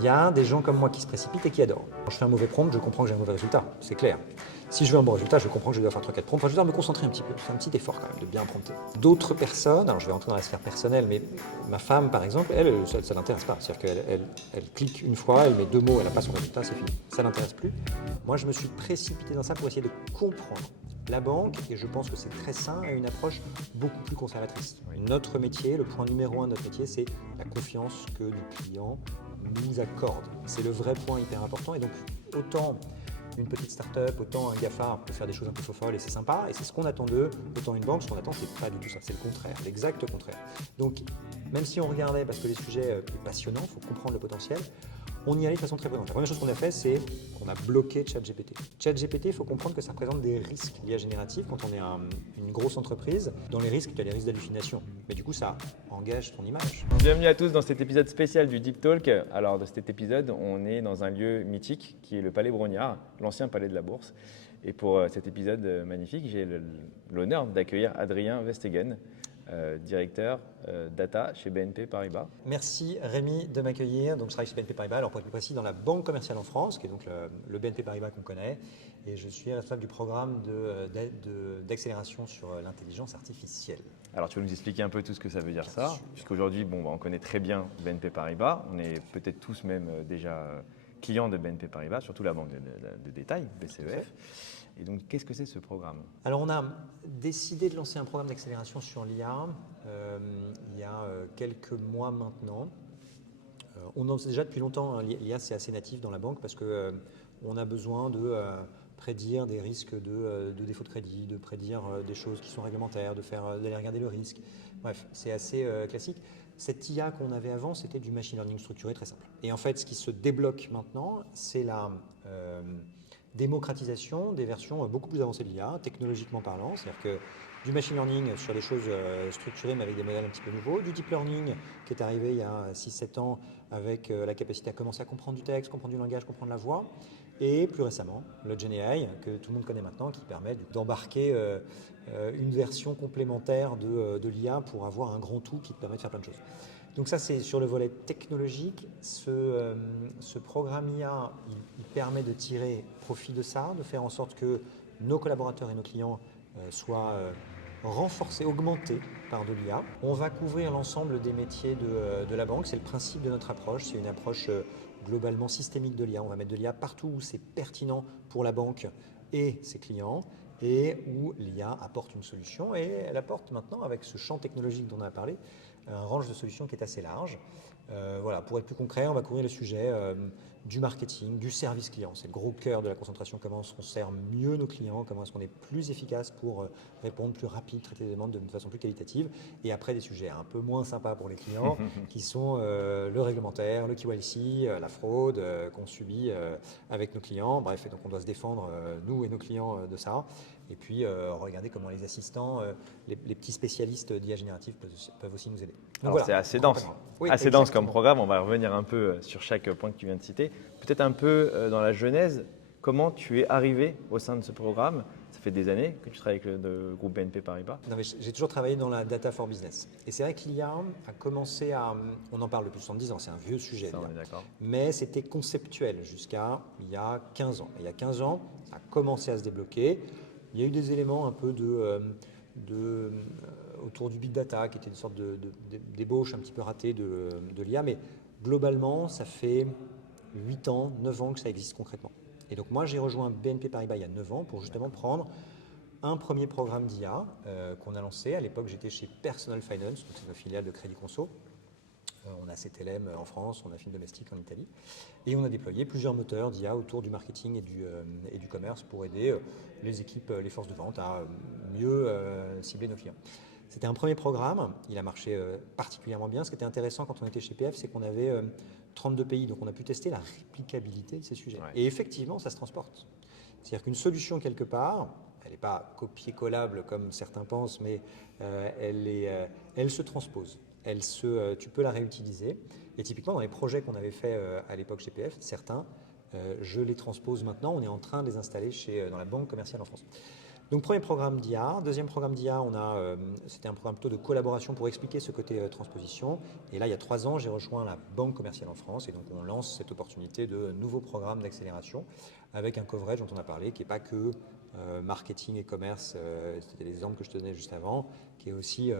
Il y a des gens comme moi qui se précipitent et qui adorent. Quand je fais un mauvais prompt, je comprends que j'ai un mauvais résultat, c'est clair. Si je veux un bon résultat, je comprends que je dois faire 3-4 prompts. Enfin, je dois me concentrer un petit peu. C'est un petit effort quand même de bien prompter. D'autres personnes, alors je vais rentrer dans la sphère personnelle, mais ma femme par exemple, elle, ça l'intéresse pas. C'est-à-dire qu'elle clique une fois, elle met 2 mots, elle n'a pas son résultat, c'est fini. Ça l'intéresse plus. Moi, je me suis précipité dans ça pour essayer de comprendre la banque, et je pense que c'est très sain, a une approche beaucoup plus conservatrice. Notre métier, le point numéro 1 de notre métier, c'est la confiance que nos clients nous accordent. C'est le vrai point hyper important, et donc autant une petite start-up, autant un GAFA peut faire des choses un peu folles et c'est sympa, et c'est ce qu'on attend d'eux, autant une banque, ce qu'on attend, c'est pas du tout ça, c'est le contraire, l'exact contraire. Donc, même si on regardait, parce que les sujets sont passionnants, il faut comprendre le potentiel, on y allait de façon très prudente. La première chose qu'on a fait, c'est qu'on a bloqué ChatGPT. ChatGPT, il faut comprendre que ça représente des risques l'IA générative quand on est une grosse entreprise. Dans les risques, il y a les risques d'hallucination. Mais du coup, ça engage ton image. Bienvenue à tous dans cet épisode spécial du Deep Talk. Alors, dans cet épisode, on est dans un lieu mythique qui est le Palais Brognard, l'ancien palais de la Bourse. Et pour cet épisode magnifique, j'ai l'honneur d'accueillir Adrien Verstegen, directeur data chez BNP Paribas. Merci Rémi de m'accueillir. Donc, je travaille chez BNP Paribas, alors pour être plus précis, dans la banque commerciale en France, qui est donc le BNP Paribas qu'on connaît. Et je suis responsable du programme d'accélération sur l'intelligence artificielle. Alors, tu vas nous expliquer un peu tout ce que ça veut dire ça, puisqu'aujourd'hui, on connaît très bien BNP Paribas. On est peut-être tous même déjà clients de BNP Paribas, surtout la banque de détail, BCEF. Et donc, qu'est-ce que c'est ce programme? Alors, on a décidé de lancer un programme d'accélération sur l'IA il y a quelques mois maintenant. On en sait déjà depuis longtemps, hein, l'IA c'est assez natif dans la banque parce qu'on a besoin de prédire des risques de défaut de crédit, de prédire des choses qui sont réglementaires, d'aller regarder le risque. Bref, c'est assez classique. Cette IA qu'on avait avant, c'était du machine learning structuré très simple. Et en fait, ce qui se débloque maintenant, c'est la démocratisation des versions beaucoup plus avancées de l'IA, technologiquement parlant. C'est-à-dire que du machine learning sur des choses structurées mais avec des modèles un petit peu nouveaux, du deep learning qui est arrivé il y a 6-7 ans avec la capacité à commencer à comprendre du texte, comprendre du langage, comprendre la voix, et plus récemment le GenAI que tout le monde connaît maintenant qui permet d'embarquer une version complémentaire de l'IA pour avoir un grand tout qui te permet de faire plein de choses. Donc ça c'est sur le volet technologique. Ce programme IA, il permet de tirer profit de ça, de faire en sorte que nos collaborateurs et nos clients soient renforcés, augmentés par de l'IA. On va couvrir l'ensemble des métiers de la banque, c'est le principe de notre approche, c'est une approche globalement systémique de l'IA. On va mettre de l'IA partout où c'est pertinent pour la banque et ses clients, et où l'IA apporte une solution, et elle apporte maintenant, avec ce champ technologique dont on a parlé, un range de solutions qui est assez large. Voilà, pour être plus concret, on va couvrir les sujets du marketing, du service client. C'est le gros cœur de la concentration. Comment est-ce qu'on sert mieux nos clients, comment est-ce qu'on est plus efficace pour répondre plus rapide, traiter des demandes de façon plus qualitative. Et après, des sujets un peu moins sympas pour les clients, qui sont le réglementaire, le KYC, la fraude qu'on subit avec nos clients. Bref, et donc on doit se défendre, nous et nos clients, de ça. Et puis, regarder comment les assistants, les petits spécialistes d'IA générative peuvent aussi nous aider. Donc, alors voilà, c'est assez dense, oui, assez dense comme programme. On va revenir un peu sur chaque point que tu viens de citer. Peut-être un peu dans la genèse, comment tu es arrivé au sein de ce programme? Ça fait des années que tu travailles avec le groupe BNP Paribas. Non, mais j'ai toujours travaillé dans la data for business. Et c'est vrai que l'IA a commencé à... On en parle depuis 70 ans, c'est un vieux sujet. Ça, on est d'accord. Mais c'était conceptuel jusqu'à il y a 15 ans. Et il y a 15 ans, ça a commencé à se débloquer. Il y a eu des éléments un peu autour du big data qui était une sorte d'ébauche un petit peu ratée de l'IA. Mais globalement, ça fait 8 ans, 9 ans que ça existe concrètement. Et donc moi, j'ai rejoint BNP Paribas il y a 9 ans pour justement prendre un premier programme d'IA qu'on a lancé. À l'époque, j'étais chez Personal Finance, donc c'est une filiale de Crédit Conso. On a CTLM en France, on a Film Domestique en Italie. Et on a déployé plusieurs moteurs d'IA autour du marketing et du commerce pour aider les équipes, les forces de vente à mieux cibler nos clients. C'était un premier programme, il a marché particulièrement bien. Ce qui était intéressant quand on était chez PF, c'est qu'on avait 32 pays, donc on a pu tester la réplicabilité de ces sujets. Ouais. Et effectivement, ça se transporte. C'est-à-dire qu'une solution quelque part, elle n'est pas copier-collable comme certains pensent, mais elle se transpose. Tu peux la réutiliser. Et typiquement, dans les projets qu'on avait fait à l'époque chez PF, certains, je les transpose maintenant. On est en train de les installer dans la banque commerciale en France. Donc premier programme d'IA. Deuxième programme d'IA, c'était un programme plutôt de collaboration pour expliquer ce côté transposition. Et là, il y a 3 ans, j'ai rejoint la Banque commerciale en France et donc on lance cette opportunité de nouveaux programmes d'accélération avec un coverage dont on a parlé, qui n'est pas que marketing et commerce, c'était l'exemple que je te donnais juste avant, qui est aussi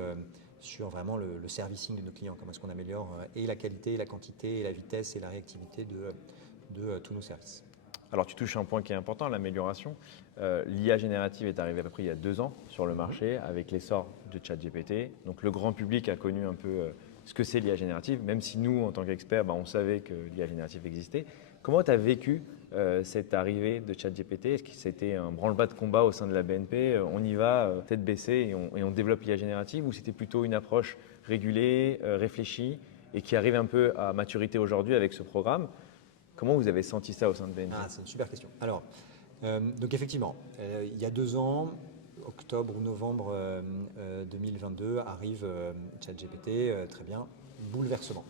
sur vraiment le servicing de nos clients, comment est-ce qu'on améliore et la qualité, la quantité, et la vitesse et la réactivité de tous nos services. Alors tu touches un point qui est important, l'amélioration. L'IA générative est arrivée à peu près il y a 2 ans sur le marché avec l'essor de ChatGPT. Donc le grand public a connu un peu ce que c'est l'IA générative, même si nous, en tant qu'experts, on savait que l'IA générative existait. Comment tu as vécu cette arrivée de ChatGPT? Est-ce que c'était un branle-bas de combat au sein de la BNP? On y va, tête baissée, et on développe l'IA générative? Ou c'était plutôt une approche régulée, réfléchie, et qui arrive un peu à maturité aujourd'hui avec ce programme? Comment vous avez senti ça au sein de BNP? C'est une super question. Alors, donc effectivement, il y a 2 ans, octobre ou novembre 2022, arrive ChatGPT, très bien, bouleversement.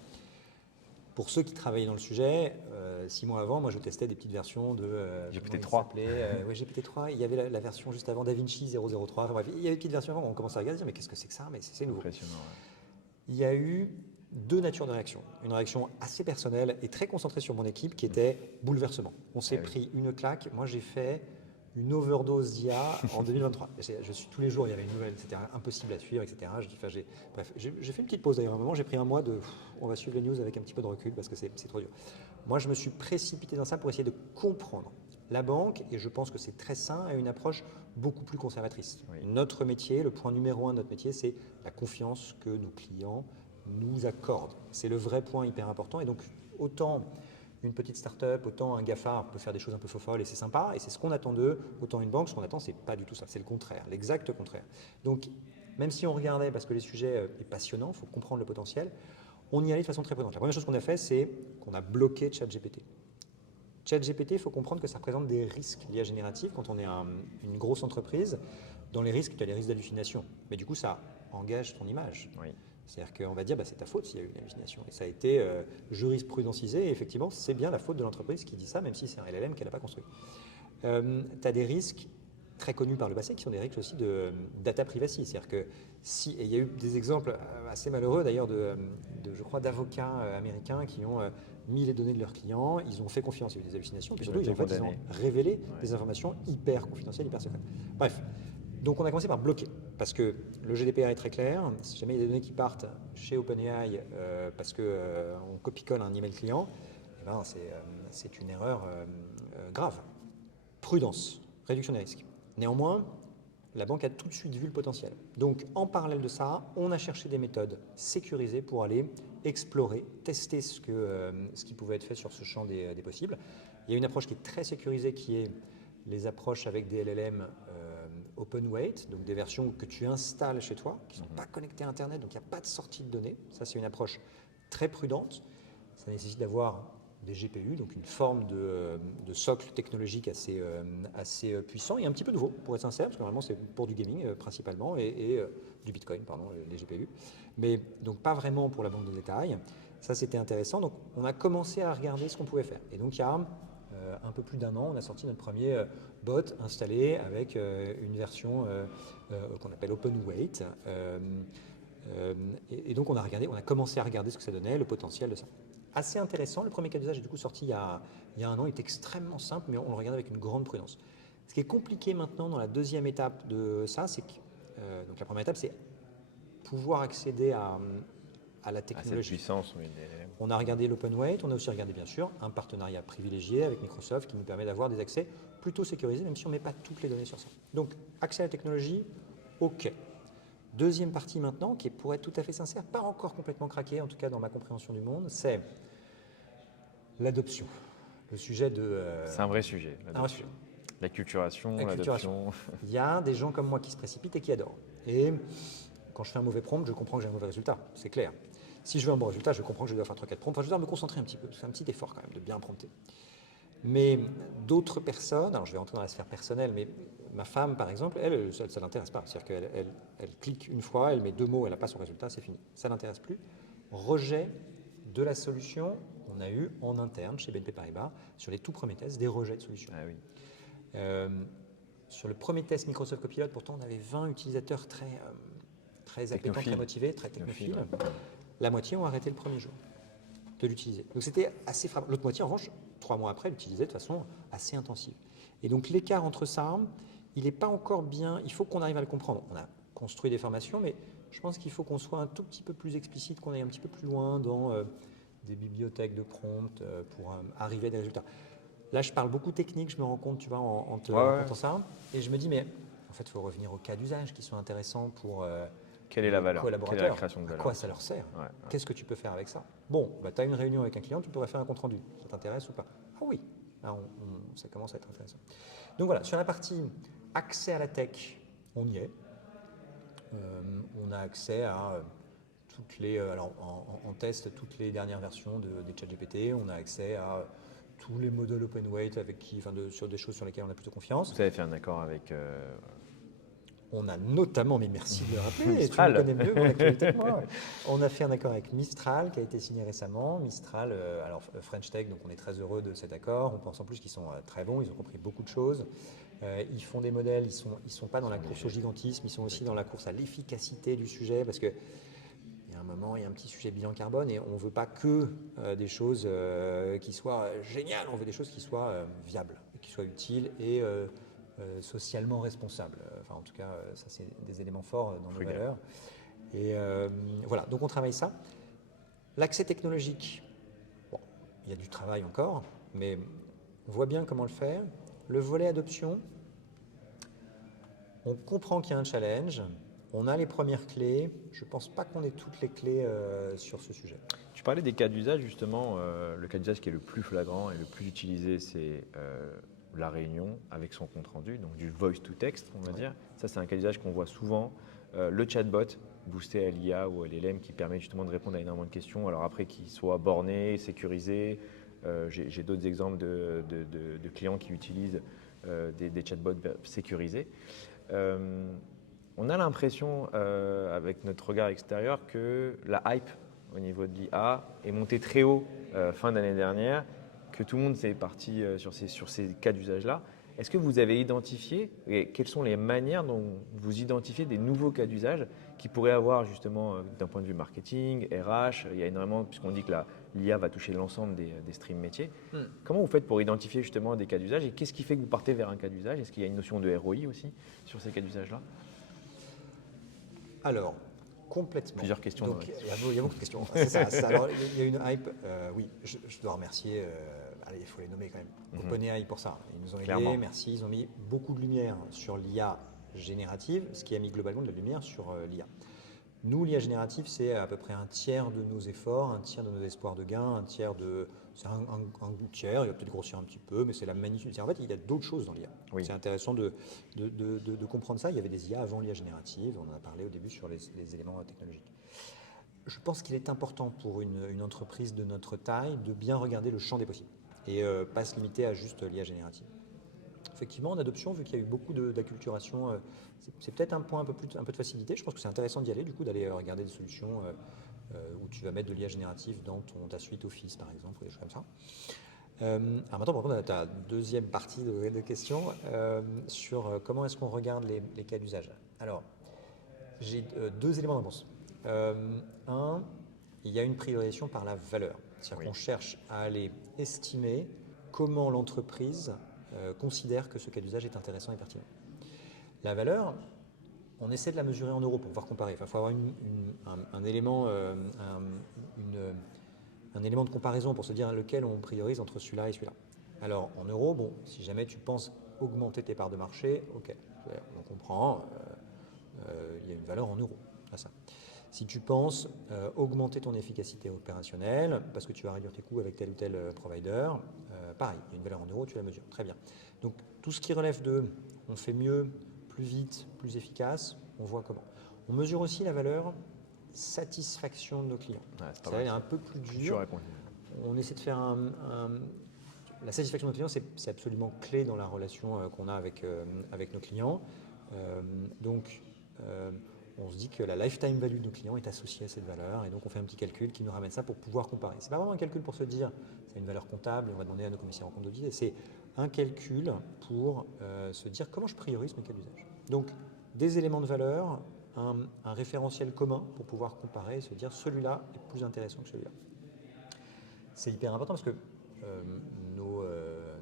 Pour ceux qui travaillaient dans le sujet, 6 mois avant, moi je testais des petites versions de GPT-3. Oui, GPT-3. Il y avait la version juste avant DaVinci 003. Enfin bref, il y avait une petite version avant. On commence à regarder, mais qu'est-ce que c'est que ça? Mais c'est nouveau. Impressionnant. Ouais. Il y a eu 2 natures de réaction. Une réaction assez personnelle et très concentrée sur mon équipe qui était bouleversement. On s'est pris une claque. Moi, j'ai fait une overdose d'IA en 2023. Je suis tous les jours, il y avait une nouvelle, c'était impossible à suivre, etc. Bref, j'ai fait une petite pause d'ailleurs. À un moment, j'ai pris un mois on va suivre les news avec un petit peu de recul parce que c'est trop dur. Moi, je me suis précipité dans ça pour essayer de comprendre. La banque, et je pense que c'est très sain, a une approche beaucoup plus conservatrice. Oui. Notre métier, le point numéro 1 de notre métier, c'est la confiance que nos clients nous accordent. C'est le vrai point hyper important. Et donc, autant une petite start-up, autant un GAFA peut faire des choses un peu folles et c'est sympa, et c'est ce qu'on attend d'eux, autant une banque, ce qu'on attend, c'est pas du tout ça, c'est le contraire, l'exact contraire. Donc, même si on regardait, parce que les sujets est passionnant, il faut comprendre le potentiel, on y allait de façon très prudente. La première chose qu'on a fait, c'est qu'on a bloqué ChatGPT. ChatGPT, il faut comprendre que ça représente des risques liés à générative. Quand on est une grosse entreprise, dans les risques, tu as les risques d'hallucination. Mais du coup, ça engage ton image. Oui. C'est-à-dire qu'on va dire, c'est ta faute s'il y a eu une hallucination. Et ça a été jurisprudencisé, et effectivement, c'est bien la faute de l'entreprise qui dit ça, même si c'est un LLM qu'elle n'a pas construit. Tu as des risques très connus par le passé, qui sont des risques aussi de data privacy. C'est-à-dire que et il y a eu des exemples assez malheureux d'ailleurs je crois, d'avocats américains qui ont mis les données de leurs clients, ils ont fait confiance, il y a eu des hallucinations, puis surtout, ils ont révélé des informations hyper confidentielles, hyper secrètes. Bref. Donc on a commencé par bloquer, parce que le GDPR est très clair, si jamais il y a des données qui partent chez OpenAI parce qu'on copie-colle un email client, c'est une erreur grave. Prudence, réduction des risques. Néanmoins, la banque a tout de suite vu le potentiel. Donc en parallèle de ça, on a cherché des méthodes sécurisées pour aller explorer, tester ce qui pouvait être fait sur ce champ des possibles. Il y a une approche qui est très sécurisée, qui est les approches avec des LLM open-weight, donc des versions que tu installes chez toi, qui ne sont pas connectées à Internet, donc il n'y a pas de sortie de données. Ça, c'est une approche très prudente. Ça nécessite d'avoir des GPU, donc une forme de socle technologique assez puissant et un petit peu nouveau, pour être sincère, parce que normalement, c'est pour du gaming principalement et du Bitcoin, pardon, les GPU. Mais donc pas vraiment pour la banque de détail. Ça, c'était intéressant. Donc, on a commencé à regarder ce qu'on pouvait faire. Et donc, il y a un peu plus d'1 an, on a sorti notre premier bot installé avec une version qu'on appelle OpenWeight. Et donc on a commencé à regarder ce que ça donnait, le potentiel de ça. Assez intéressant, le premier cas d'usage est du coup sorti il y a 1 an, il est extrêmement simple, mais on le regarde avec une grande prudence. Ce qui est compliqué maintenant dans la deuxième étape de ça, c'est que donc la première étape, c'est pouvoir accéder à la technologie. À cette puissance, oui. On a regardé l'OpenWeight, on a aussi regardé bien sûr un partenariat privilégié avec Microsoft qui nous permet d'avoir des accès plutôt sécurisés, même si on ne met pas toutes les données sur ça. Donc accès à la technologie, ok. Deuxième partie maintenant, qui est, pour être tout à fait sincère, pas encore complètement craqué, en tout cas dans ma compréhension du monde, c'est l'adoption. Le sujet de... C'est un vrai sujet, l'adoption. L'acculturation, l'adoption. Il y a des gens comme moi qui se précipitent et qui adorent. Et quand je fais un mauvais prompt, je comprends que j'ai un mauvais résultat, c'est clair. Si je veux un bon résultat, je comprends que je dois faire 3-4 prompts. Enfin, je dois me concentrer un petit peu. C'est un petit effort quand même de bien prompter. Mais d'autres personnes, alors je vais rentrer dans la sphère personnelle, mais ma femme par exemple, elle, ça ne l'intéresse pas. C'est-à-dire qu'elle clique une fois, elle met 2 mots, elle n'a pas son résultat, c'est fini. Ça ne l'intéresse plus. Rejet de la solution, on a eu en interne chez BNP Paribas, sur les tout premiers tests, des rejets de solutions. Ah oui. Sur le premier test Microsoft Copilot, pourtant, on avait 20 utilisateurs très appétents, très motivés, très technophiles. La moitié ont arrêté le premier jour de l'utiliser. Donc c'était assez frappant. L'autre moitié, en revanche, 3 mois après, l'utilisait de façon assez intensive. Et donc l'écart entre ça, il n'est pas encore bien, il faut qu'on arrive à le comprendre. On a construit des formations, mais je pense qu'il faut qu'on soit un tout petit peu plus explicite, qu'on aille un petit peu plus loin dans des bibliothèques de prompt pour arriver à des résultats. Là, je parle beaucoup technique, je me rends compte, tu vois, en te racontant ça. Et je me dis, mais en fait, il faut revenir aux cas d'usage qui sont intéressants pour quelle est la valeur? collaborateurs. Quelle est la création de valeur? À quoi ça leur sert? Qu'est-ce que tu peux faire avec ça? Bon, bah, tu as une réunion avec un client, tu pourrais faire un compte-rendu. Ça t'intéresse ou pas? Ah oui, là, ça commence à être intéressant. Donc voilà, sur la partie accès à la tech, on y est. On a accès à toutes les, alors en test, toutes les dernières versions des ChatGPT. On a accès à tous les modèles open weight avec qui, sur des choses sur lesquelles on a plutôt confiance. Vous avez fait un accord avec. On a notamment, mais merci de le rappeler, Mistral. tu me connais mieux mon actualité que moi. On a fait un accord avec Mistral qui a été signé récemment. Mistral, alors French Tech, donc on est très heureux de cet accord. On pense en plus qu'ils sont très bons, ils ont compris beaucoup de choses. Ils font des modèles, ils sont pas dans la course au gigantisme, ils sont aussi dans la course à l'efficacité du sujet parce que il y a un moment, il y a un petit sujet bilan carbone et on ne veut pas que des choses qui soient géniales, on veut des choses qui soient viables, qui soient utiles et socialement responsables. Enfin, en tout cas, ça c'est des éléments forts dans nos valeurs. Et voilà, donc on travaille ça. L'accès technologique, bon, il y a du travail encore, mais on voit bien comment le faire. Le volet adoption, on comprend qu'il y a un challenge, on a les premières clés. Je ne pense pas qu'on ait toutes les clés sur ce sujet. Tu parlais des cas d'usage, justement. Le cas d'usage qui est le plus flagrant et le plus utilisé, c'est la réunion avec son compte rendu, donc du voice to text, on va dire. Ça, c'est un cas d'usage qu'on voit souvent. Le chatbot, boosté à l'IA ou à l'LM, qui permet justement de répondre à énormément de questions. Alors après, qu'il soit borné, sécurisé. J'ai d'autres exemples de clients qui utilisent des chatbots sécurisés. On a l'impression, avec notre regard extérieur, que la hype au niveau de l'IA est montée très haut fin d'année dernière, que tout le monde s'est parti sur ces cas d'usage-là. Est-ce que vous avez identifié, et quelles sont les manières dont vous identifiez des nouveaux cas d'usage qui pourraient avoir justement, d'un point de vue marketing, RH, il y a énormément, puisqu'on dit que l'IA va toucher l'ensemble des streams métiers. Comment vous faites pour identifier justement des cas d'usage et qu'est-ce qui fait que vous partez vers un cas d'usage? Est-ce qu'il y a une notion de ROI aussi sur ces cas d'usage-là? Alors, complètement. Plusieurs questions. Donc, il y a beaucoup de questions. C'est ça. Alors, il y a une hype. Oui, je dois remercier. Allez, il faut les nommer quand même. OpenAI pour ça. Ils nous ont aidés. Merci. Ils ont mis beaucoup de lumière sur l'IA générative, ce qui a mis globalement de la lumière sur l'IA. Nous, l'IA générative, c'est à peu près un tiers de nos efforts, un tiers de nos espoirs de gain, un tiers de. C'est un tiers, il va peut-être grossir un petit peu, mais c'est la magnitude. En fait, il y a d'autres choses dans l'IA. Oui. C'est intéressant de comprendre ça. Il y avait des IA avant l'IA générative, on en a parlé au début sur les éléments technologiques. Je pense qu'il est important pour une entreprise de notre taille de bien regarder le champ des possibles et pas se limiter à juste l'IA générative. Effectivement, en adoption, vu qu'il y a eu beaucoup d'acculturation, c'est peut-être un point un peu de facilité. Je pense que c'est intéressant d'y aller, du coup, d'aller regarder des solutions où tu vas mettre de l'IA générative dans ta suite Office, par exemple, ou des choses comme ça. Alors maintenant, par contre, on a ta deuxième partie de questions sur comment est-ce qu'on regarde les cas d'usage. Alors, j'ai deux éléments de réponse. Un, il y a une priorisation par la valeur. C'est-à-dire qu'on cherche à aller estimer comment l'entreprise considère que ce cas d'usage est intéressant et pertinent. La valeur, on essaie de la mesurer en euros pour pouvoir comparer. Il faut avoir un élément de comparaison pour se dire lequel on priorise entre celui-là et celui-là. Alors en euros, bon, si jamais tu penses augmenter tes parts de marché, ok, on comprend, il y a une valeur en euros à ça. Si tu penses augmenter ton efficacité opérationnelle parce que tu vas réduire tes coûts avec tel ou tel provider, pareil, il y a une valeur en euros, tu la mesures. Très bien. Donc tout ce qui relève de on fait mieux, plus vite, plus efficace, on voit comment. On mesure aussi la valeur satisfaction de nos clients. Ouais, c'est un peu plus dur. On essaie de faire la satisfaction de nos clients, c'est absolument clé dans la relation qu'on a avec nos clients. Donc, on se dit que la lifetime value de nos clients est associée à cette valeur, et donc on fait un petit calcul qui nous ramène ça pour pouvoir comparer. C'est pas vraiment un calcul pour se dire c'est une valeur comptable et on va demander à nos commissaires en compte d'audit, c'est un calcul pour se dire comment je priorise mes cas d'usage. Donc des éléments de valeur, un référentiel commun pour pouvoir comparer et se dire celui-là est plus intéressant que celui-là. C'est hyper important parce que nos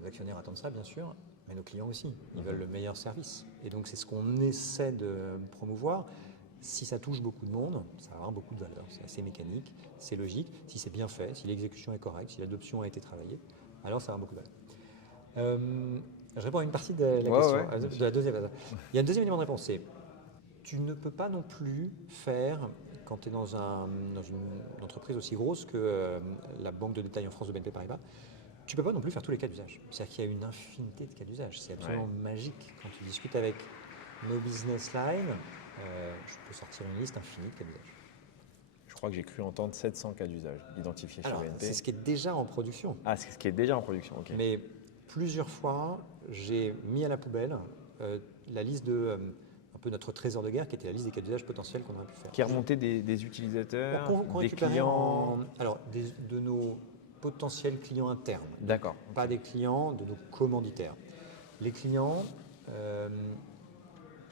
actionnaires attendent ça bien sûr, mais nos clients aussi, ils veulent le meilleur service. Et donc c'est ce qu'on essaie de promouvoir. Si ça touche beaucoup de monde, ça va avoir beaucoup de valeur. C'est assez mécanique, c'est logique. Si c'est bien fait, si l'exécution est correcte, si l'adoption a été travaillée, alors ça va avoir beaucoup de valeur. Je réponds à une partie de la question, de la deuxième. Il y a un deuxième élément de réponse, c'est tu ne peux pas non plus faire, quand tu es dans une entreprise aussi grosse que la banque de détail en France de BNP Paribas, tu ne peux pas non plus faire tous les cas d'usage. C'est-à-dire qu'il y a une infinité de cas d'usage. C'est absolument magique. Quand tu discutes avec nos business lines, je peux sortir une liste infinie de cas d'usage. Je crois que j'ai cru entendre 700 cas d'usage identifiés chez BNP. C'est ce qui est déjà en production. Ah, c'est ce qui est déjà en production, ok. Mais plusieurs fois, j'ai mis à la poubelle la liste de un peu notre trésor de guerre, qui était la liste des cas d'usage potentiels qu'on aurait pu faire. Qui remontait des utilisateurs, des clients. Alors, de nos potentiels clients internes. D'accord. Pas des clients, de nos commanditaires. Les clients,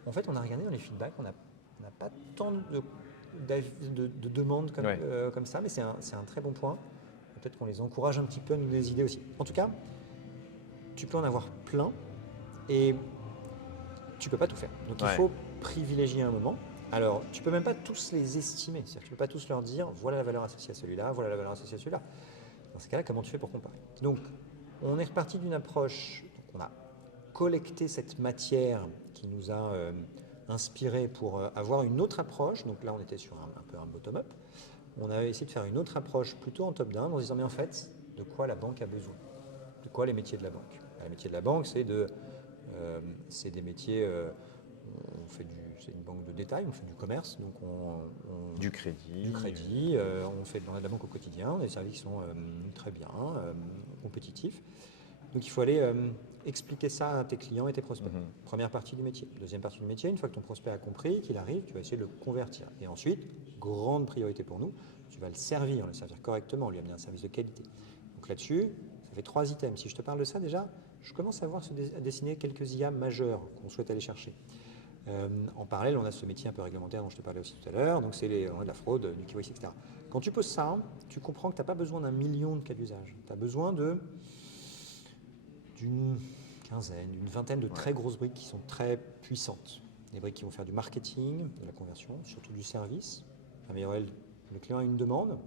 en fait, on a regardé dans les feedbacks, on n'a pas tant de demandes comme ça, mais c'est un très bon point. Peut-être qu'on les encourage un petit peu à nous donner des idées aussi. En tout cas, tu peux en avoir plein et tu ne peux pas tout faire. Donc il faut privilégier un moment. Alors, tu ne peux même pas tous les estimer. C'est-à-dire que tu ne peux pas tous leur dire voilà la valeur associée à celui-là, voilà la valeur associée à celui-là. Dans ce cas-là, comment tu fais pour comparer? Donc, on est reparti d'une approche, donc on a collecté cette matière qui nous a inspiré pour avoir une autre approche. Donc là, on était sur un peu un bottom-up. On a essayé de faire une autre approche plutôt en top-down en se disant mais en fait, de quoi la banque a besoin? De quoi les métiers de la banque? Les métiers de la banque, c'est des métiers, c'est une banque de détail, on fait du commerce, donc du crédit, on a de la banque au quotidien, des services qui sont très bien, compétitifs. Donc il faut aller expliquer ça à tes clients et tes prospects. Première partie du métier. Deuxième partie du métier, une fois que ton prospect a compris qu'il arrive, tu vas essayer de le convertir. Et ensuite, grande priorité pour nous, tu vas le servir correctement, lui amener un service de qualité. Donc là-dessus, ça fait 3 items. Si je te parle de ça déjà, je commence à voir à dessiner quelques IA majeurs qu'on souhaite aller chercher. En parallèle, on a ce métier un peu réglementaire dont je te parlais aussi tout à l'heure, donc c'est de la fraude, du KYC, etc. Quand tu poses ça, tu comprends que tu n'as pas besoin d'1 million de cas d'usage. Tu as besoin d'une quinzaine, d'une vingtaine de très grosses briques qui sont très puissantes. Des briques qui vont faire du marketing, de la conversion, surtout du service. Améliorer le client a une demande,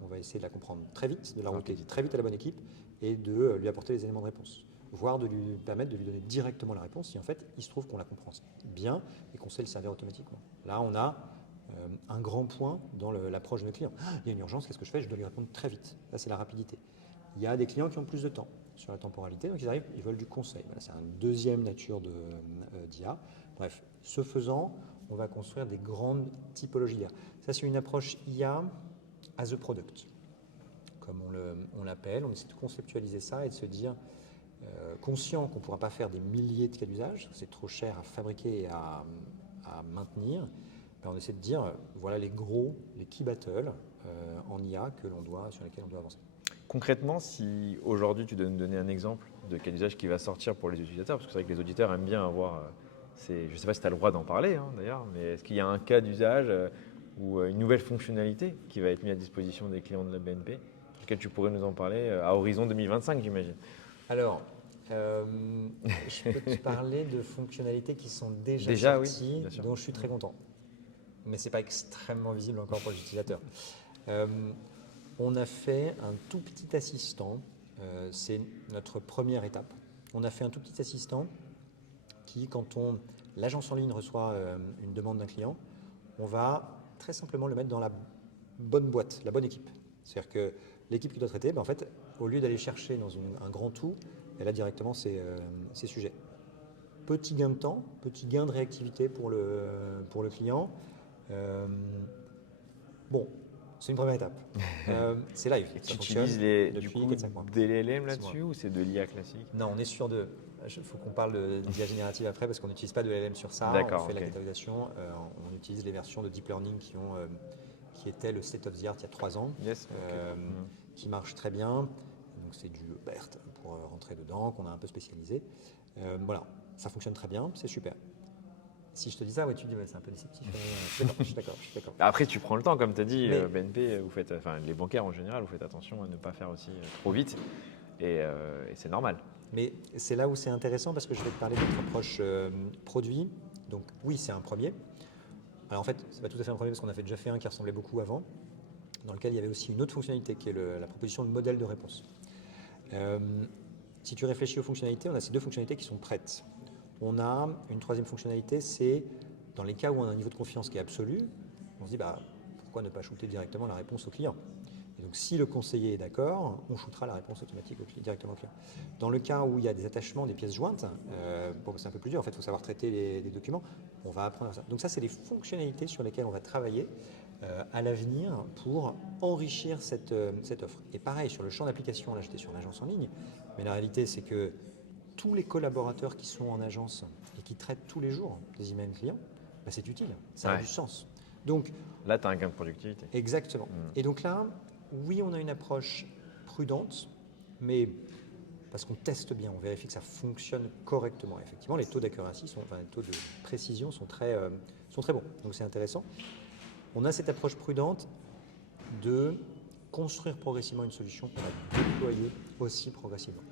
on va essayer de la comprendre très vite, de la router très vite à la bonne équipe et de lui apporter les éléments de réponse, voire de lui permettre de lui donner directement la réponse si en fait il se trouve qu'on la comprend bien et qu'on sait le servir automatiquement. Là on a un grand point dans l'approche de nos clients. Il y a une urgence, qu'est-ce que je fais? Je dois lui répondre très vite. Là c'est la rapidité. Il y a des clients qui ont plus de temps sur la temporalité, donc ils arrivent, ils veulent du conseil. Voilà, c'est une deuxième nature d'IA. Bref, ce faisant, on va construire des grandes typologies d'IA. Ça, c'est une approche IA as a product, comme on l'appelle. On essaie de conceptualiser ça et de se dire, conscient qu'on ne pourra pas faire des milliers de cas d'usage, c'est trop cher à fabriquer et à maintenir, ben on essaie de dire, voilà les key battles en IA sur lesquels on doit avancer. Concrètement, si aujourd'hui tu dois nous donner un exemple de cas d'usage qui va sortir pour les utilisateurs, parce que c'est vrai que les auditeurs aiment bien avoir, je ne sais pas si tu as le droit d'en parler d'ailleurs, mais est-ce qu'il y a un cas d'usage ou une nouvelle fonctionnalité qui va être mise à disposition des clients de la BNP, sur lequel tu pourrais nous en parler à horizon 2025, j'imagine? Alors, je peux te parler de fonctionnalités qui sont déjà sorties, oui, dont je suis très content. Mais ce n'est pas extrêmement visible encore pour les utilisateurs. On a fait un tout petit assistant, c'est notre première étape. On a fait un tout petit assistant qui, quand l'agence en ligne reçoit une demande d'un client, on va très simplement le mettre dans la bonne boîte, la bonne équipe. C'est-à-dire que l'équipe qui doit traiter, en fait, au lieu d'aller chercher dans un grand tout, elle a directement ses sujets. Petit gain de temps, petit gain de réactivité pour le client. Bon, c'est une première étape. C'est live. Et Ça tu fonctionne utilises du depuis coup 4-5 mois. des LLM 6 là-dessus mois. ou c'est de l'IA classique? Non, on est sur de. Il faut qu'on parle d'IA générative après parce qu'on n'utilise pas de LLM sur ça. On D'accord, fait la ok. catégorisation. On utilise les versions de deep learning qui étaient le state of the art il y a 3 ans, Yes, ok. qui marchent très bien. Donc c'est du BERT pour rentrer dedans, qu'on a un peu spécialisé. Voilà, ça fonctionne très bien, c'est super. Si je te dis ça, ouais, tu dis c'est un peu déceptif. Je suis d'accord. Après, tu prends le temps, comme tu as dit, Mais- BNP, vous faites, enfin les bancaires en général, vous faites attention à ne pas faire aussi trop vite. Et c'est normal. Mais c'est là où c'est intéressant parce que je vais te parler de notre approche produit. Donc oui, c'est un premier. Alors en fait, c'est pas tout à fait un premier parce qu'on a déjà fait un qui ressemblait beaucoup avant, dans lequel il y avait aussi une autre fonctionnalité qui est la proposition de modèle de réponse. Si tu réfléchis aux fonctionnalités, on a ces deux fonctionnalités qui sont prêtes. On a une troisième fonctionnalité, c'est dans les cas où on a un niveau de confiance qui est absolu, on se dit pourquoi ne pas shooter directement la réponse au client. Et donc si le conseiller est d'accord, on shootera la réponse automatique directement au client. Dans le cas où il y a des attachements, des pièces jointes, c'est un peu plus dur, en fait, il faut savoir traiter les documents, on va apprendre ça. Donc ça, c'est les fonctionnalités sur lesquelles on va travailler à l'avenir pour enrichir cette offre. Et pareil, sur le champ d'application, là j'étais sur l'agence en ligne, mais la réalité c'est que tous les collaborateurs qui sont en agence et qui traitent tous les jours des emails clients, c'est utile, ça a du sens. Donc, là, tu as un gain de productivité. Exactement. Et donc là, oui, on a une approche prudente, mais parce qu'on teste bien, on vérifie que ça fonctionne correctement. Effectivement, les taux d'accuracy, les taux de précision sont très bons. Donc c'est intéressant. On a cette approche prudente de construire progressivement une solution qu'on va déployer aussi progressivement.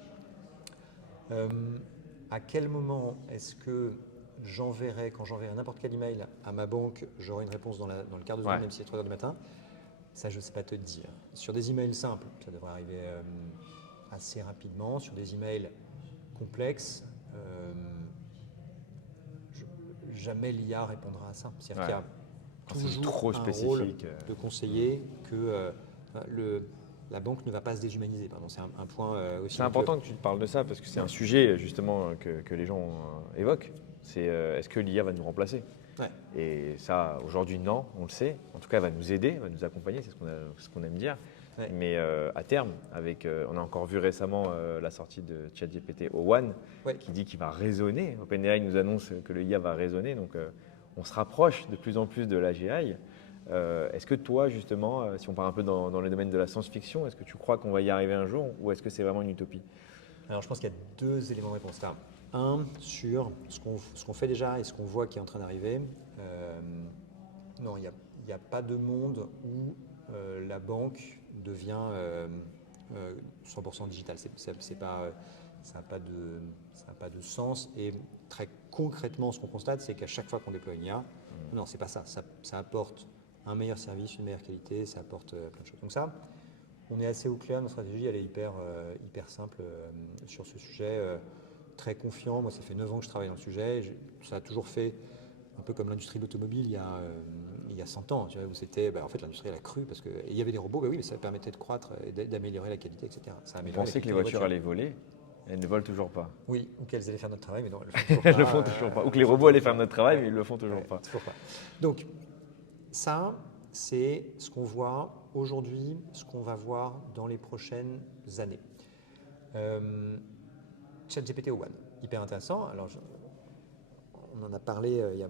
À quel moment est-ce que quand j'enverrai n'importe quel email à ma banque, j'aurai une réponse dans le quart de seconde, même si c'est 3 heures du matin? Ça, je ne sais pas te dire. Sur des emails simples, ça devrait arriver assez rapidement. Sur des emails complexes, jamais l'IA répondra à ça. C'est-à-dire qu'il y a toujours trop un spécifique, rôle de conseiller que la banque ne va pas se déshumaniser. Pardon. C'est un point aussi. C'est important que tu te parles de ça parce que c'est un sujet justement que les gens évoquent. C'est est-ce que l'IA va nous remplacer? Ouais. Et ça, aujourd'hui, non, on le sait. En tout cas, elle va nous aider, elle va nous accompagner, c'est ce qu'on aime dire. Ouais. Mais à terme, on a encore vu récemment la sortie de ChatGPT O1 qui dit qu'il va raisonner. OpenAI nous annonce que le IA va raisonner, donc on se rapproche de plus en plus de l'AGI. Est-ce que toi, justement, si on part un peu dans le domaine de la science-fiction, est-ce que tu crois qu'on va y arriver un jour ou est-ce que c'est vraiment une utopie? Alors, je pense qu'il y a deux éléments de réponse là. Un, sur ce qu'on fait déjà et ce qu'on voit qui est en train d'arriver. Non, il n'y a pas de monde où la banque devient 100% digital. Ça n'a pas de sens. Et très concrètement, ce qu'on constate, c'est qu'à chaque fois qu'on déploie une IA, non, c'est pas ça. Ça apporte un meilleur service, une meilleure qualité, ça apporte plein de choses. Donc ça, on est assez au clair. Notre stratégie, elle est hyper simple sur ce sujet. Très confiant. Moi, ça fait 9 ans que je travaille dans le sujet. Ça a toujours fait un peu comme l'industrie de l'automobile il y a 100 ans, tu vois, où c'était, en fait, l'industrie elle a cru parce qu'il y avait des robots, oui, mais ça permettait de croître et d'améliorer la qualité, etc. Ça Vous pensez que les voitures allaient voler? Elles ne volent toujours pas. Oui, ou qu'elles allaient faire notre travail, mais non, elles le font toujours pas. Elles le font toujours pas. Ou que les robots allaient faire notre travail, mais ils le font toujours pas. Toujours pas. Donc, ça, c'est ce qu'on voit aujourd'hui, ce qu'on va voir dans les prochaines années. ChatGPT O1, hyper intéressant. Alors, on en a parlé il y a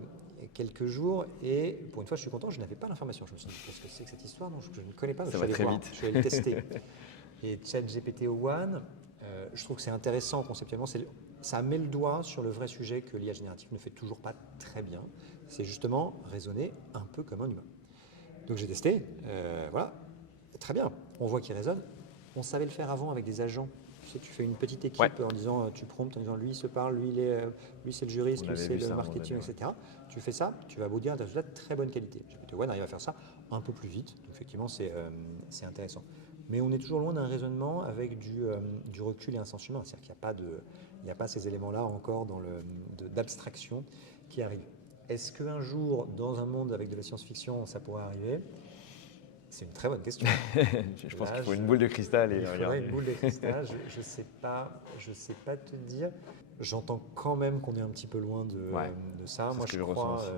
quelques jours et pour une fois, je suis content, je n'avais pas l'information. Je me suis dit, qu'est-ce que c'est que cette histoire? Donc, je ne connais pas. Ça va très vite. Je suis allé le tester. Et ChatGPT O1, je trouve que c'est intéressant conceptuellement. Ça met le doigt sur le vrai sujet que l'IA générative ne fait toujours pas très bien. C'est justement raisonner un peu comme un humain. Donc j'ai testé, voilà, très bien. On voit qu'il raisonne. On savait le faire avant avec des agents. Tu sais, tu fais une petite équipe en disant, tu promptes en disant lui il se parle, lui c'est le juriste, lui c'est le marketing, etc. Tu fais ça, tu vas aboutir à un résultat de très bonne qualité. GPT-1 arrive à faire ça un peu plus vite, donc effectivement c'est intéressant. Mais on est toujours loin d'un raisonnement avec du recul et un sens humain. C'est-à-dire qu'il n'y a pas ces éléments-là encore d'abstraction qui arrivent. Est-ce qu'un jour, dans un monde avec de la science-fiction, ça pourrait arriver? C'est une très bonne question. Je pense qu'il faut une boule de cristal. Il faudrait une boule de cristal, je ne sais pas te dire. J'entends quand même qu'on est un petit peu loin de ça. C'est Moi, ce que je ressens aussi.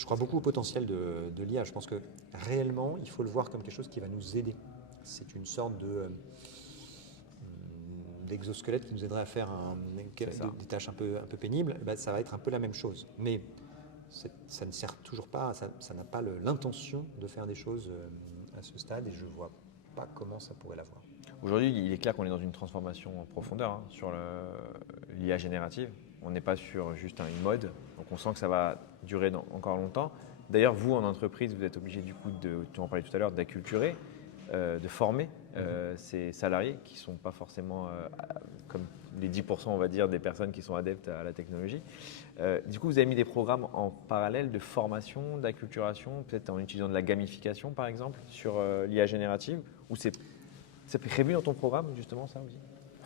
Je crois beaucoup au potentiel de l'IA. Je pense que réellement, il faut le voir comme quelque chose qui va nous aider. C'est une sorte d'exosquelette qui nous aiderait à faire des tâches un peu pénibles. Ben, ça va être un peu la même chose. Mais ça ne sert toujours pas, ça n'a pas l'intention de faire des choses à ce stade et je ne vois pas comment ça pourrait l'avoir. Aujourd'hui, il est clair qu'on est dans une transformation en profondeur sur l'IA générative. On n'est pas sur juste une mode, donc on sent que ça va durer encore longtemps. D'ailleurs, vous, en entreprise, vous êtes obligé du coup, tu en parlais tout à l'heure, d'acculturer, de former ces salariés qui ne sont pas forcément comme les 10% on va dire des personnes qui sont adeptes à la technologie. Du coup, vous avez mis des programmes en parallèle de formation, d'acculturation, peut-être en utilisant de la gamification par exemple, sur l'IA générative, ou c'est prévu dans ton programme justement ça aussi?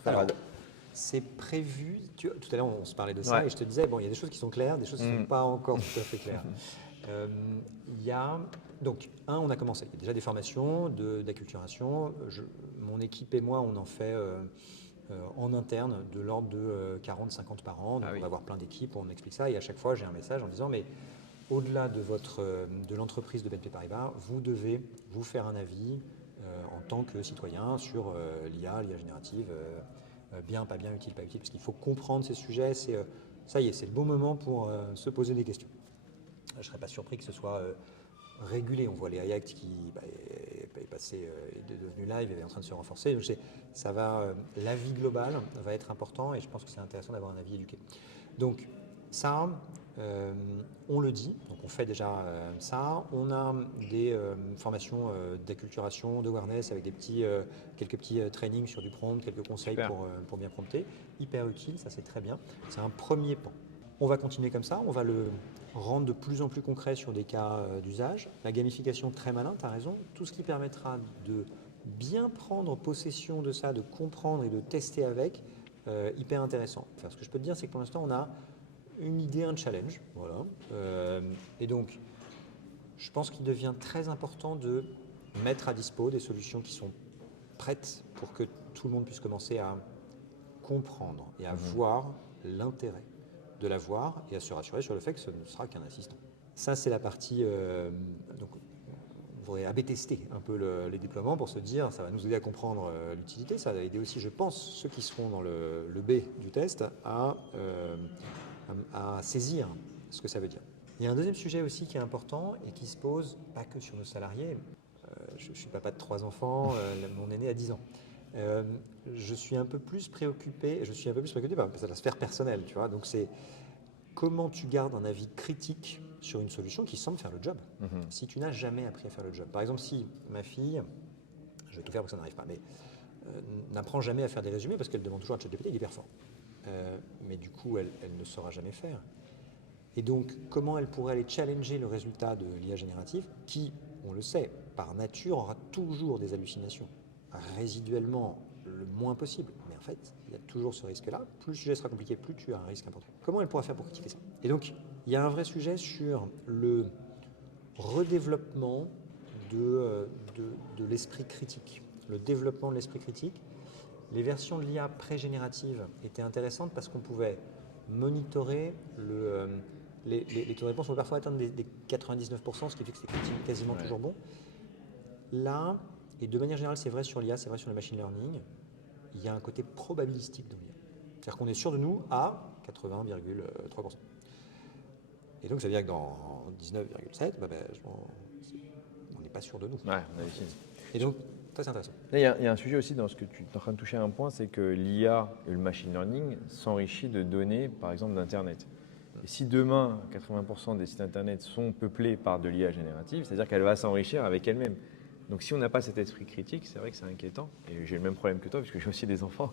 Alors, c'est prévu, tout à l'heure on se parlait de ça et je te disais, bon, il y a des choses qui sont claires, des choses qui ne sont pas encore tout à fait claires. Donc, on a commencé. Il y a déjà des formations d'acculturation. Mon équipe et moi, on en fait en interne de l'ordre de 40-50 par an. Donc, on va avoir plein d'équipes, on explique ça. Et à chaque fois, j'ai un message en disant, mais au-delà de l'entreprise de BNP Paribas, vous devez vous faire un avis en tant que citoyen sur l'IA générative, bien, pas bien, utile, pas utile. Parce qu'il faut comprendre ces sujets. Ça y est, c'est le bon moment pour se poser des questions. Je ne serais pas surpris que ce soit régulé. On voit les AI Act qui est passé, est devenu live et est en train de se renforcer. Donc l'avis global va être important et je pense que c'est intéressant d'avoir un avis éduqué. Donc ça, on le dit, donc on fait déjà ça. On a des formations d'acculturation, d'awareness avec quelques petits trainings sur du prompt, quelques conseils pour bien prompter. Hyper utile, ça c'est très bien. C'est un premier pan. On va continuer comme ça, on va le rendre de plus en plus concret sur des cas d'usage. La gamification, très malin, tu as raison. Tout ce qui permettra de bien prendre possession de ça, de comprendre et de tester avec, hyper intéressant. Enfin, ce que je peux te dire, c'est que pour l'instant, on a une idée, un challenge. Voilà. Et donc, je pense qu'il devient très important de mettre à dispo des solutions qui sont prêtes pour que tout le monde puisse commencer à comprendre et à voir l'intérêt de l'avoir et à se rassurer sur le fait que ce ne sera qu'un assistant. Ça, c'est la partie. Donc, on pourrait AB tester un peu les déploiements pour se dire, ça va nous aider à comprendre l'utilité. Ça va aider aussi, je pense, ceux qui seront dans le B du test à saisir ce que ça veut dire. Il y a un deuxième sujet aussi qui est important et qui se pose pas que sur nos salariés. Je suis papa de 3 enfants, mon aîné a 10 ans. Je suis un peu plus préoccupé par la sphère personnelle, tu vois. Donc c'est comment tu gardes un avis critique sur une solution qui semble faire le job. Si tu n'as jamais appris à faire le job. Par exemple, si ma fille, je vais tout faire pour que ça n'arrive pas, mais n'apprend jamais à faire des résumés parce qu'elle demande toujours à ChatGPT, il est hyper fort. Mais du coup, elle ne saura jamais faire. Et donc, comment elle pourrait aller challenger le résultat de l'IA générative qui, on le sait, par nature aura toujours des hallucinations, résiduellement le moins possible. Mais en fait, il y a toujours ce risque-là. Plus le sujet sera compliqué, plus tu as un risque important. Comment elle pourra faire pour critiquer ça? Et donc, il y a un vrai sujet sur le redéveloppement de l'esprit critique, le développement de l'esprit critique. Les versions de l'IA pré-générative étaient intéressantes parce qu'on pouvait monitorer les taux de réponse. On peut parfois atteindre des 99%, ce qui fait que c'est quasiment toujours bon. Là, et de manière générale, c'est vrai sur l'IA, c'est vrai sur le machine learning, il y a un côté probabilistique dans l'IA. C'est-à-dire qu'on est sûr de nous à 80,3%. Et donc, ça veut dire que dans 19,7%, on n'est pas sûr de nous. Ouais, on a aussi. Et donc, ça, c'est intéressant. Là, il y a un sujet aussi dans ce que tu es en train de toucher à un point, c'est que l'IA et le machine learning s'enrichit de données, par exemple, d'Internet. Et si demain, 80% des sites Internet sont peuplés par de l'IA générative, c'est-à-dire qu'elle va s'enrichir avec elle-même. Donc si on n'a pas cet esprit critique, c'est vrai que c'est inquiétant. Et j'ai le même problème que toi, puisque j'ai aussi des enfants.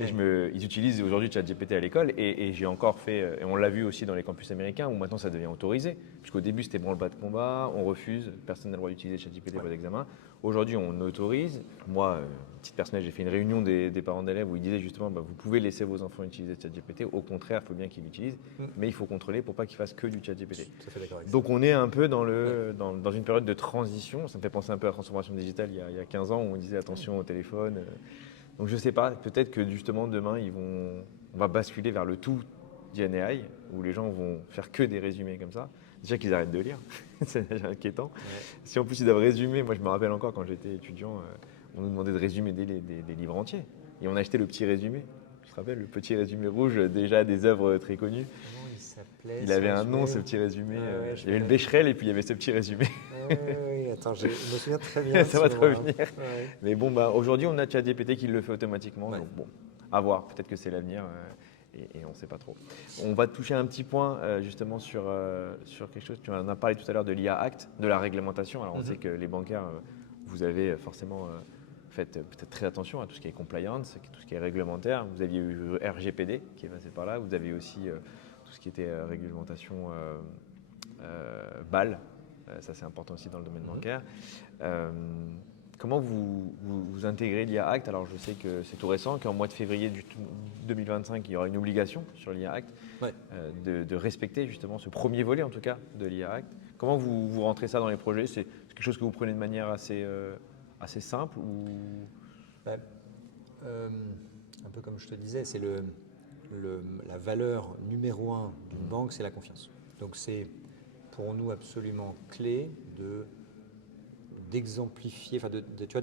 Et ils utilisent aujourd'hui ChatGPT à l'école. Et j'ai encore fait, et on l'a vu aussi dans les campus américains, où maintenant ça devient autorisé. Puisqu'au début, c'était branle-bas de combat, on refuse, personne n'a le droit d'utiliser ChatGPT pour l'examen. Aujourd'hui, on autorise. Moi, titre personnel, j'ai fait une réunion des parents d'élèves où ils disaient justement, vous pouvez laisser vos enfants utiliser ChatGPT. Au contraire, il faut bien qu'ils l'utilisent. Mais il faut contrôler pour pas qu'ils fassent que du ChatGPT. Donc on est un peu dans une période de transition. Ça me fait penser un peu à la transformation digitale il y a 15 ans où on disait attention au téléphone. Donc je ne sais pas, peut-être que justement demain, on va basculer vers le tout GenAI où les gens vont faire que des résumés comme ça. Déjà qu'ils arrêtent de lire, c'est déjà inquiétant. Ouais. Si en plus ils doivent résumer, moi je me rappelle encore quand j'étais étudiant, on nous demandait de résumer des livres entiers. Et on achetait le petit résumé. Je te rappelle, le petit résumé rouge, déjà des œuvres très connues. Comment il s'appelait Il ce avait un nom, résumé? ce petit résumé. Ouais, je Il y avait le connais. Becherel et puis il y avait ce petit résumé. Oui, attends, je me souviens très bien de Ça ce va te moment-là. revenir. Ouais. Mais bon, bah, aujourd'hui, on a ChatGPT qui le fait automatiquement. Ouais. Donc bon, à voir. Peut-être que c'est l'avenir et on ne sait pas trop. On va toucher un petit point justement sur quelque chose. Tu en as parlé tout à l'heure de l'IA Act, de la réglementation. Alors on sait que les bancaires, vous avez forcément fait peut-être très attention à tout ce qui est compliance, tout ce qui est réglementaire. Vous aviez eu RGPD qui est passé par là. Vous avez aussi tout ce qui était réglementation BAL. Ça, c'est important aussi dans le domaine bancaire. Comment vous intégrez l'IA Act? Alors, je sais que c'est tout récent, qu'en mois de février 2025, il y aura une obligation sur l'IA Act Ouais. de respecter justement ce premier volet, en tout cas, de l'IA Act. Comment vous rentrez ça dans les projets? C'est quelque chose que vous prenez de manière assez simple ou... Ouais. Un peu comme je te disais, c'est la valeur numéro un d'une banque, c'est la confiance. Donc c'est pour nous absolument clé d'exemplifier, enfin tu vois,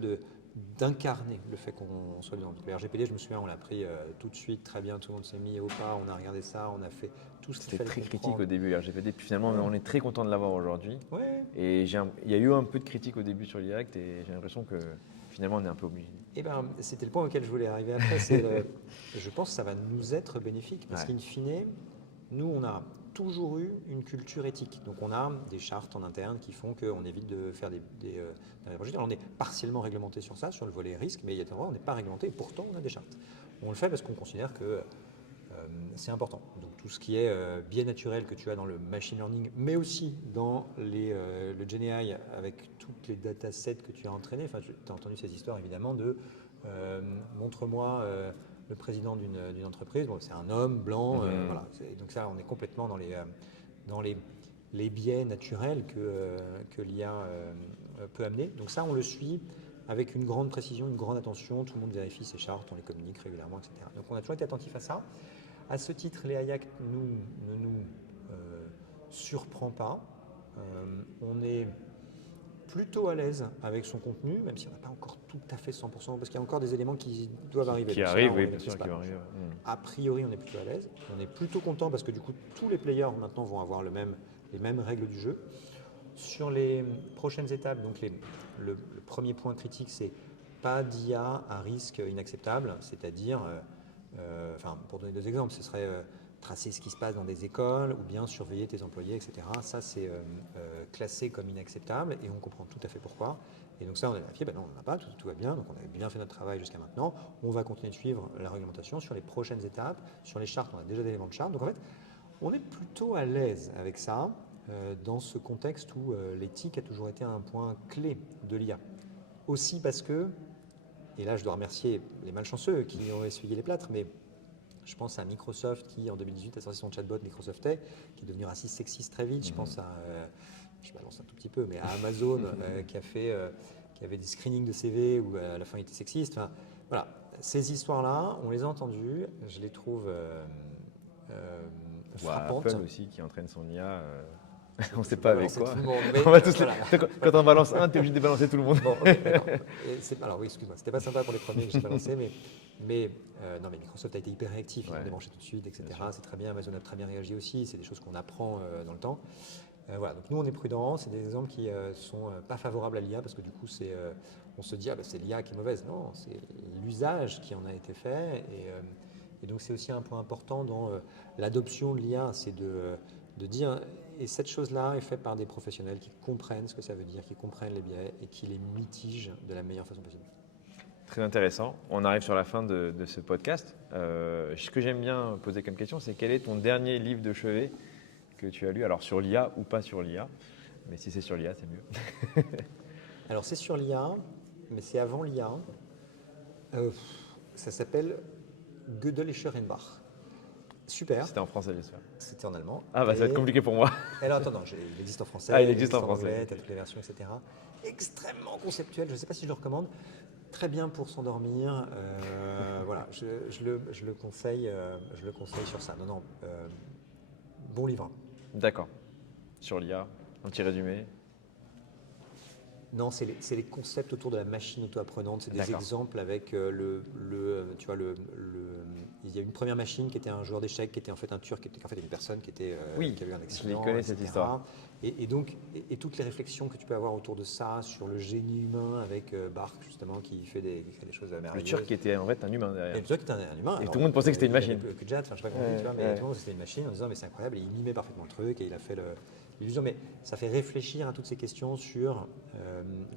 d'incarner le fait qu'on soit dedans. Donc, le RGPD, je me souviens, on l'a pris tout de suite, très bien, tout le monde s'est mis au pas, on a regardé ça, on a fait tout ce qu'il C'était fallait très critique comprendre. au début, RGPD. Puis finalement, on est très content de l'avoir aujourd'hui. Ouais. Et il y a eu un peu de critique au début sur l'IA Act et j'ai l'impression que finalement, on est un peu obligé. Eh ben, c'était le point auquel je voulais arriver après. Je pense que ça va nous être bénéfique parce Ouais. qu'in fine, nous, on a toujours eu une culture éthique. Donc, on a des chartes en interne qui font qu'on évite de faire des projets. Alors, on est partiellement réglementé sur ça, sur le volet risque, mais il y a des endroits où on n'est pas réglementé et pourtant, on a des chartes. On le fait parce qu'on considère que c'est important. Donc, tout ce qui est biais naturel que tu as dans le machine learning, mais aussi dans le GenAI avec toutes les datasets que tu as entraînés. Enfin, tu as entendu ces histoires évidemment de montre-moi le président d'une entreprise. Bon, c'est un homme blanc. Voilà. Donc, ça, on est complètement dans les biais naturels que l'IA peut amener. Donc, ça, on le suit avec une grande précision, une grande attention. Tout le monde vérifie ses chartes, on les communique régulièrement, etc. Donc, on a toujours été attentif à ça. À ce titre, l'IA Act ne nous surprend pas. On est plutôt à l'aise avec son contenu, même si on n'a pas encore tout à fait 100%, parce qu'il y a encore des éléments qui doivent arriver. Qui Donc, arrive, là, on oui, les bien sûr, maîtrise qui pas. va arriver. A priori, on est plutôt à l'aise. On est plutôt content parce que du coup, tous les players maintenant vont avoir les mêmes règles du jeu. Sur les prochaines étapes, donc le premier point critique, c'est pas d'IA à risque inacceptable, c'est-à-dire, pour donner deux exemples, ce serait tracer ce qui se passe dans des écoles ou bien surveiller tes employés, etc. Ça, c'est classé comme inacceptable et on comprend tout à fait pourquoi. Et donc ça, on a vérifié, non, on n'en a pas, tout va bien, donc on a bien fait notre travail jusqu'à maintenant. On va continuer de suivre la réglementation sur les prochaines étapes. Sur les chartes, on a déjà des éléments de charte. Donc en fait, on est plutôt à l'aise avec ça dans ce contexte où l'éthique a toujours été un point clé de l'IA. Aussi parce que, et là je dois remercier les malchanceux qui ont essuyé les plâtres, mais je pense à Microsoft qui en 2018 a sorti son chatbot Microsoft Tech, qui est devenu raciste sexiste très vite. Je pense à, je balance un tout petit peu, mais à Amazon qui avait des screenings de CV où à la fin il était sexiste. Enfin, voilà, ces histoires-là, on les a entendues, je les trouve frappantes. Apple aussi qui entraîne son IA. On ne sait pas avec quoi. Monde, mais On va tous voilà. Quand on balance un, tu es obligé de balancer tout le monde. Bon, okay, alors oui, excuse-moi, c'était pas sympa pour les premiers que j'ai balancé, mais Microsoft a été hyper réactif, ils ont débranché tout de suite, etc. C'est très bien, Amazon a très bien réagi aussi, c'est des choses qu'on apprend dans le temps. Voilà, donc nous on est prudents, c'est des exemples qui sont pas favorables à l'IA parce que du coup on se dit c'est l'IA qui est mauvaise. Non, c'est l'usage qui en a été fait et donc c'est aussi un point important dans l'adoption de l'IA, c'est de dire, et cette chose-là est faite par des professionnels qui comprennent ce que ça veut dire, qui comprennent les biais et qui les mitigent de la meilleure façon possible. Très intéressant. On arrive sur la fin de ce podcast. Ce que j'aime bien poser comme question, c'est quel est ton dernier livre de chevet que tu as lu? Alors sur l'IA ou pas sur l'IA, mais si c'est sur l'IA, c'est mieux. Alors c'est sur l'IA, mais c'est avant l'IA. Ça s'appelle Gödel et Scherenbach. Super. C'était en français, j'espère. C'était en allemand. Ah bah ça va être compliqué pour moi. Alors attends, non, il existe en français. Ah, il existe en français. anglais, tu as toutes les versions, etc. Extrêmement conceptuel, je ne sais pas si je le recommande. Très bien pour s'endormir. Voilà, je le conseille sur ça. Non, bon livre. D'accord. sur l'IA? Un petit résumé? Non, c'est les concepts autour de la machine auto-apprenante. C'est des D'accord. exemples avec tu vois, il y a une première machine qui était un joueur d'échecs, qui était en fait un Turc, qui était en fait une personne Oui, qui avait eu un je accident, connais cette etc. histoire. Et donc, toutes les réflexions que tu peux avoir autour de ça, sur le génie humain avec Bark justement, qui fait des choses Le merveilleuses. Turc était en fait un humain Et derrière. le Turc était un humain. Et Alors, tout le monde pensait que c'était une il avait machine. Que Jad, enfin je sais pas comment on dit, tu vois, mais Ouais. tout le monde pensait que c'était une machine en disant mais c'est incroyable, et il mimait parfaitement le truc et il a fait l'illusion. Mais ça fait réfléchir à toutes ces questions sur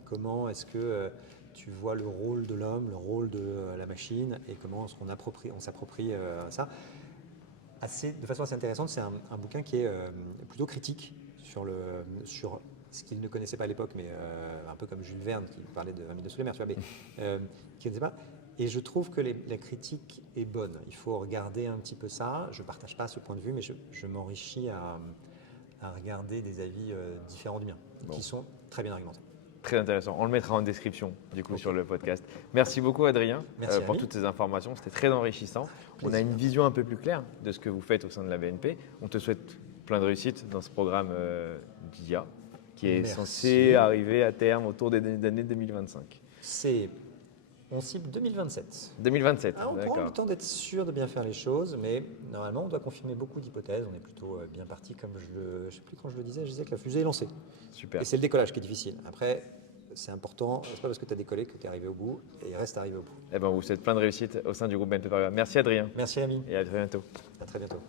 comment est-ce que tu vois le rôle de l'homme, le rôle de la machine, et comment on s'approprie ça. De façon assez intéressante, c'est un bouquin qui est plutôt critique sur ce qu'il ne connaissait pas à l'époque, mais un peu comme Jules Verne qui parlait de 20 000 sous les mers, tu vois, mais qui ne connaissait pas. Et je trouve que la critique est bonne. Il faut regarder un petit peu ça. Je ne partage pas ce point de vue, mais je m'enrichis à regarder des avis différents du mien, Bon. qui sont très bien argumentés. Très intéressant. On le mettra en description du coup Ok. sur le podcast. Merci beaucoup Adrien Merci, pour Ami. toutes ces informations. C'était très enrichissant. On a Plaisir. une vision un peu plus claire de ce que vous faites au sein de la BNP. On te souhaite plein de réussite dans ce programme d'IA qui est Merci. censé arriver à terme autour des années 2025. On cible 2027. 2027, On prend le d'accord. temps d'être sûr de bien faire les choses, mais normalement, on doit confirmer beaucoup d'hypothèses. On est plutôt bien parti, comme je ne sais plus quand je le disais, je disais que la fusée est lancée. Super. Et c'est le décollage qui est difficile. Après, c'est important, c'est pas parce que tu as décollé que tu es arrivé au bout, et il reste arrivé au bout. Eh ben, on vous souhaite plein de réussite au sein du groupe BNP Paribas. Merci Adrien Merci, Ami. et à très bientôt. À très bientôt.